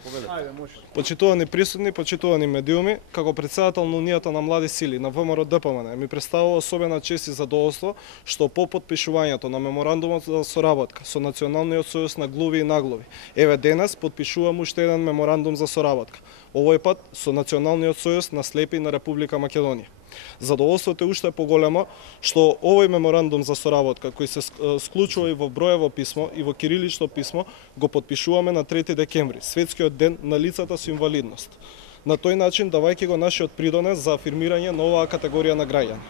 Ајде, може. Почитувани присутни, почитувани медиуми, како председател на Унијата на млади сили на ВМРО ДПМН ми представува особена чест и задоволство што по потпишувањето на меморандумот за соработка со Националниот сојуз на глуви и наглуви, еве денес потпишувам уште еден меморандум за соработка, овој пат со Националниот сојуз на слепи на Република Македонија. Задоволството е уште поголемо што овој меморандум за соработка кој се склучува и во броево писмо и во кирилично писмо го потпишуваме на 3 декември, светскиот ден на лицата со инвалидност. На тој начин давајќи го нашиот придонес за афирмирање на оваа категорија на граѓани.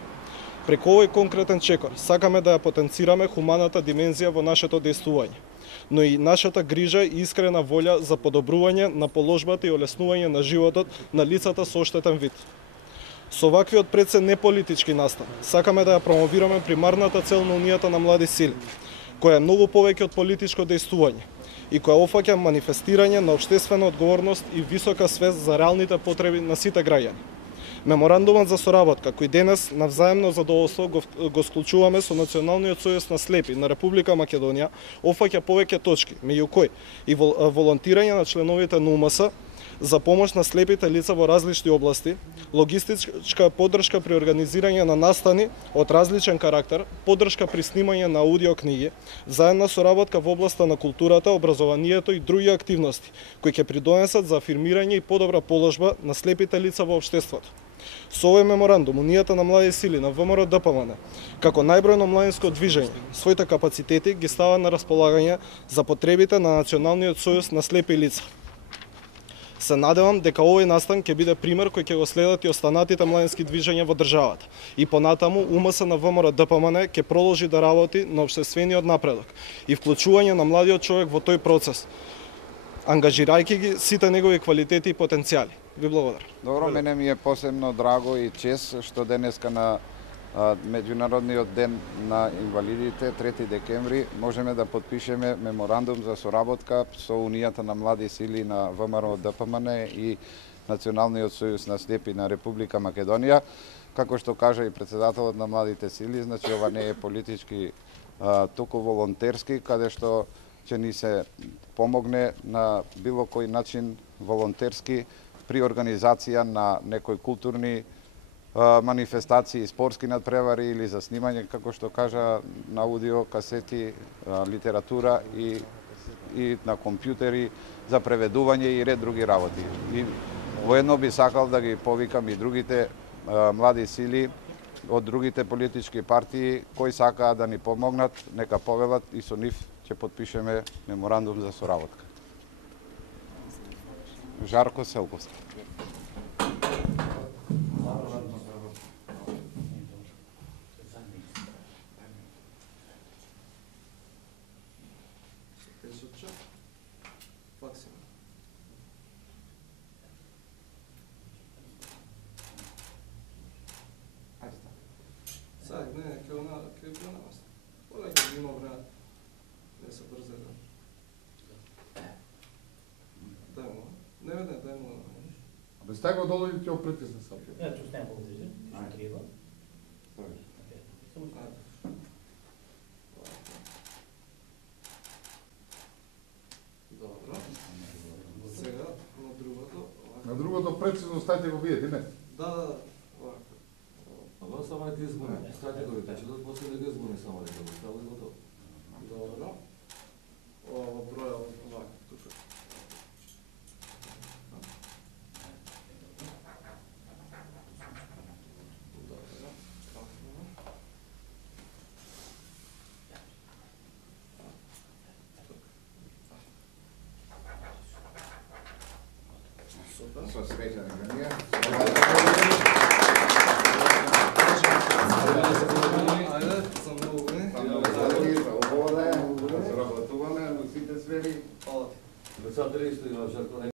Преку овој конкретен чекор сакаме да ја потенцираме хуманата димензија во нашето дејствување, но и нашата грижа и искрена волја за подобрување на положбата и олеснување на животот на лицата со оштетен вид. Со ваквиот пред се неполитички настан, сакаме да ја промовираме примарната цел на Унијата на млади сили, која е многу повеќе од политичко дејствување и која офаќа манифестирање на општествена одговорност и висока свест за реалните потреби на сите граѓани. Меморандумот за соработка, кој денес на взаемно задоволство го склучуваме со Националниот сојуз на слепи на Република Македонија, офаќа повеќе точки, меѓу кои и волонтирање на членовите на УМС за помош на слепите лица во различни области, логистичка поддршка при организирање на настани од различен карактер, поддршка при снимање на аудиокниги, заедна соработка во областа на културата, образованието и други активности, кои ќе придонесат за афирмирање и подобра положба на слепите лица во општеството. Со овој меморандум, Унијата на млади сили на ВМРО ДПМН, како најбројно младинско движење, своите капацитети ги става на располагање за потребите на Националниот сојуз на слепи лица. Се надевам дека овој настан ќе биде пример кој ќе го следат и останатите младински движења во државата. И понатаму УМС на ВМРО ДПМН ќе продолжи да работи на општествениот напредок и вклучување на младиот човек во тој процес, ангажирајќи ги сите негови квалитети и потенцијали. Ви благодарам. Добро, мене ми е посебно драго и чест што денеска на Меѓународниот ден на инвалидите, 3 декември, можеме да потпишеме меморандум за соработка со Унијата на млади сили на ВМРО ДПМН и Националниот сојуз на слепи на Република Македонија. Како што кажа и председателот на младите сили, значи ова не е политички, туку волонтерски, каде што ќе ни се помогне на било кој начин волонтерски при организација на некои културни манифестации, спортски надпревари или за снимање, како што кажа, на аудио, касети, литература и на компјутери за преведување и ред други работи. И воедно би сакал да ги повикам и другите млади сили од другите политички партии кои сакаат да ни помогнат, нека повелат и со нив ќе потпишеме меморандум за соработка. Жарко Селковски. Стај го долу и ќе го притисне сам. Ja ću s tempom uzeti, što treba. Добро. Сега на другото. На другото прецизно стајте го вие, не? Да. Ама само е избори. Стајте го вие, че после да го избори само да го стави готово. Добро. Ова броја овака тука. Со среќа нека ние. Ајде, за многу години. За убаво да е, да заработуваме во сите сфери. Фала ти. Председател исто има Жарко